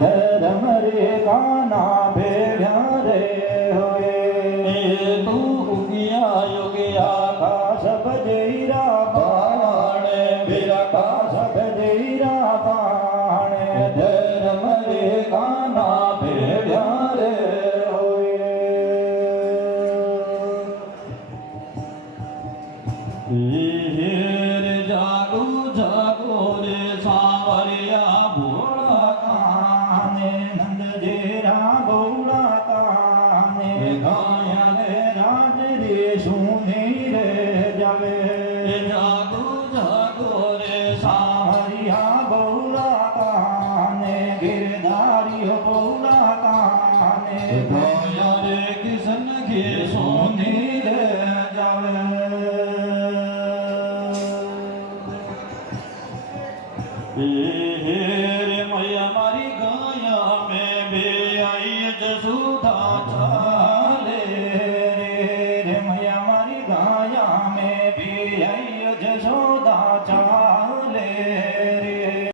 धर्म रे काना भेड़ा रे होए तू उगिया युगिया का सब जेरा बाण बिरा का सब जेरा बाण धर्म रे काना भेड़ा रे हीर जागो जागो रे सांवरिया भोला काने नंद जेरा भोला काने गाया रे राज रे सुनी रे जावे जागो जागो रे सांवरिया भोला काने गिरधारी भोला काने गाया रे किशन के सोनी रे जावे रे मैया मारी गाया में बे आई जसुधा चाले रे मैया मारी गाया में बे आई जसोदा चाले